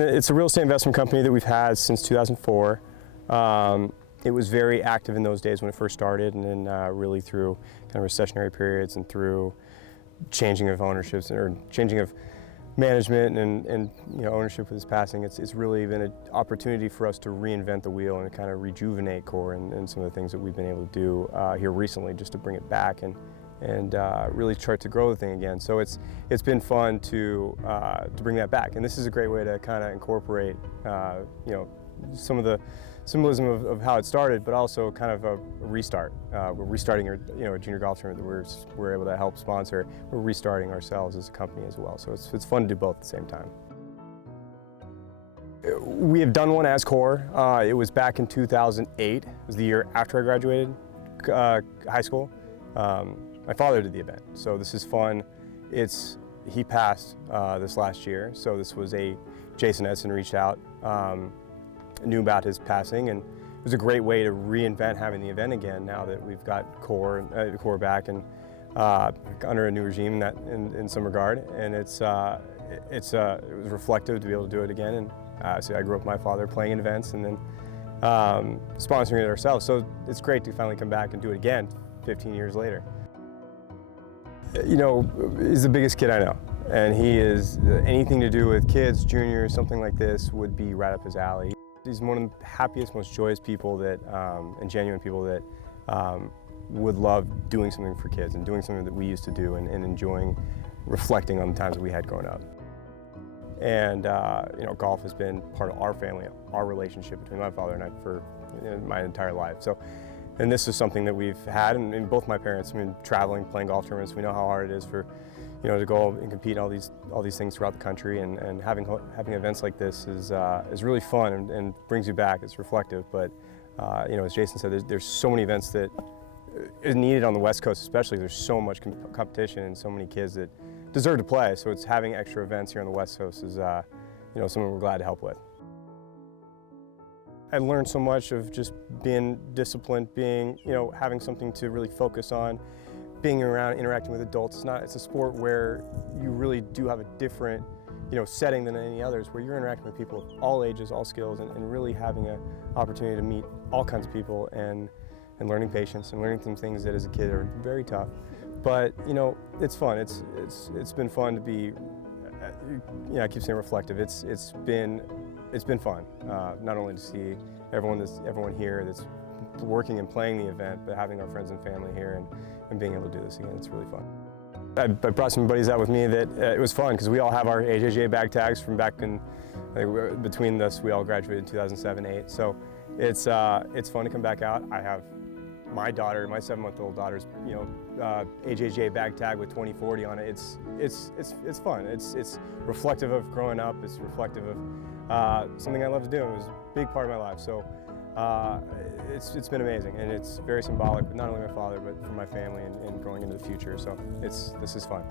It's a real estate investment company that we've had since 2004. It was very active in those days when it first started, and then really through kind of recessionary periods and through changing of ownerships or changing of management and ownership with his passing, it's really been an opportunity for us to reinvent the wheel and kind of rejuvenate CORE and some of the things that we've been able to do here recently, just to bring it back and really start to grow the thing again. So it's been fun to bring that back, and this is a great way to kind of incorporate some of the symbolism of how it started, but also kind of a restart. We're restarting a junior golf tournament that we're able to help sponsor. We're restarting ourselves as a company as well. So it's fun to do both at the same time. We have done one as CORE. It was back in 2008. It was the year after I graduated high school. My father did the event, so this is fun. He passed this last year, so this was Jason Edson reached out, knew about his passing, and it was a great way to reinvent having the event again now that we've got CORE back and under a new regime in some regard, and it was reflective to be able to do it again. And so I grew up with my father playing in events and then sponsoring it ourselves, so it's great to finally come back and do it again 15 years later. He's the biggest kid I know, and he is anything to do with kids, juniors, something like this would be right up his alley. He's one of the happiest, most joyous people and genuine people that would love doing something for kids and doing something that we used to do and enjoying reflecting on the times that we had growing up. And golf has been part of our family, our relationship between my father and I for my entire life. And this is something that we've had, and both my parents, traveling, playing golf tournaments, we know how hard it is for, to go and compete in all these things throughout the country, and having events like this is really fun and brings you back. It's reflective, but as Jason said, there's so many events that is needed on the West Coast, especially. There's so much competition and so many kids that deserve to play. So it's having extra events here on the West Coast is something we're glad to help with. I learned so much of just being disciplined, having something to really focus on, being around, interacting with adults. It's a sport where you really do have a different, setting than any others, where you're interacting with people of all ages, all skills, and really having an opportunity to meet all kinds of people and learning patience and learning some things that as a kid are very tough. But, it's fun. It's been fun to be, I keep saying reflective. It's been fun, not only to see everyone here that's working and playing the event, but having our friends and family here and being able to do this again. It's really fun. I brought some buddies out with me that it was fun because we all have our AJGA bag tags from back in, between us, we all graduated in 2007-8. So it's fun to come back out. I have my daughter, my 7-month-old daughter's, AJGA bag tag with 2040 on it. It's fun. It's reflective of growing up. It's reflective of something I love to do. It was a big part of my life. So it's been amazing, and it's very symbolic, not only my father, but for my family and growing into the future. So this is fun.